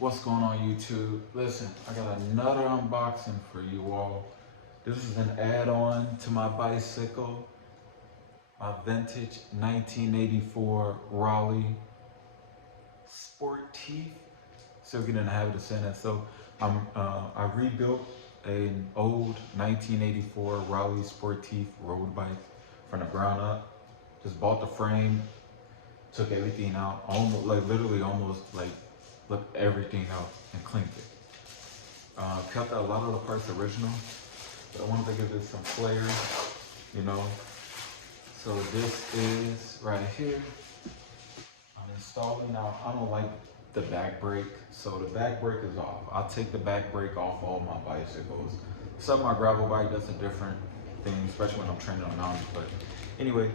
What's going on YouTube? Listen, I got another unboxing for you all. This is an add-on to my bicycle, my vintage 1984 Raleigh Sportif. Still getting in the habit of saying that. So I rebuilt an old 1984 Raleigh Sportif road bike from the ground up. Just bought the frame, took everything out, almost like literally almost like looked everything out and cleaned it. Kept a lot of the parts original, but I wanted to give this some flair, you know. So this is right here. I'm installing now. I don't like the back brake, so the back brake is off. I'll take the back brake off all my bicycles. Some of my gravel bike, that's a different thing, especially when I'm training on mountains. But anyway,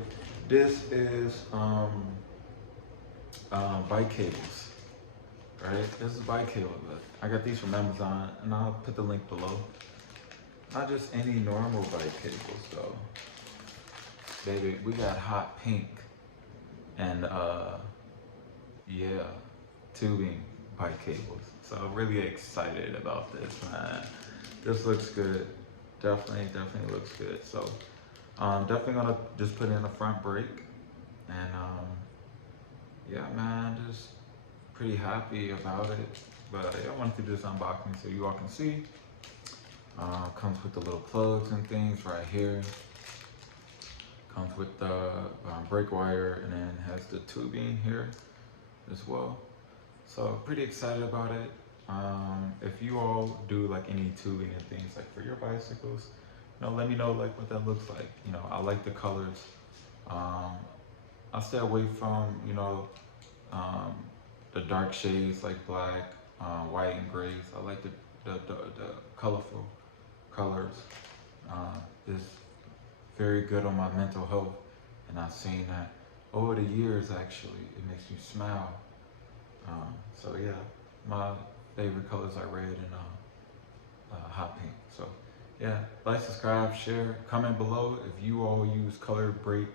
this is bike cables. Right, this is bike cable. I got these from Amazon, and I'll put the link below. Not just any normal bike cables, though. Baby, we got hot pink and yeah, tubing bike cables. So I'm really excited about this, man. This looks good. Definitely looks good. So definitely gonna just put in a front brake, and yeah, man, just pretty happy about it. But I wanted to do this unboxing so you all can see. Comes with the little plugs and things right here. Comes with the brake wire, and then has the tubing here as well. So pretty excited about it. If you all do like any tubing and things like for your bicycles, you know, let me know like what that looks like. You know, I like the colors. I stay away from, you know, the dark shades like black, white, and grays. I like the colorful colors. It's very good on my mental health, and I've seen that over the years. Actually, it makes me smile. So yeah, my favorite colors are red and hot pink. So yeah, like, subscribe, share, comment below if you all use color brake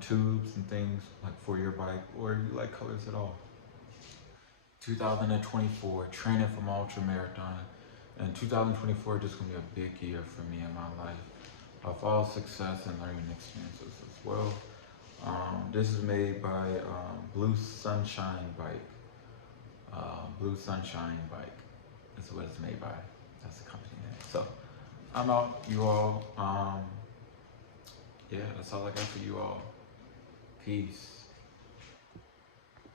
tubes and things like for your bike, or if you like colors at all. 2024, training for my ultra marathon, and 2024 just gonna be a big year for me in my life of all success and learning experiences as well. This is made by BlueSunshine bike. BlueSunshine bike is what it's made by. That's the company name. So I'm out, you all. Yeah, that's all I got for you all. Peace.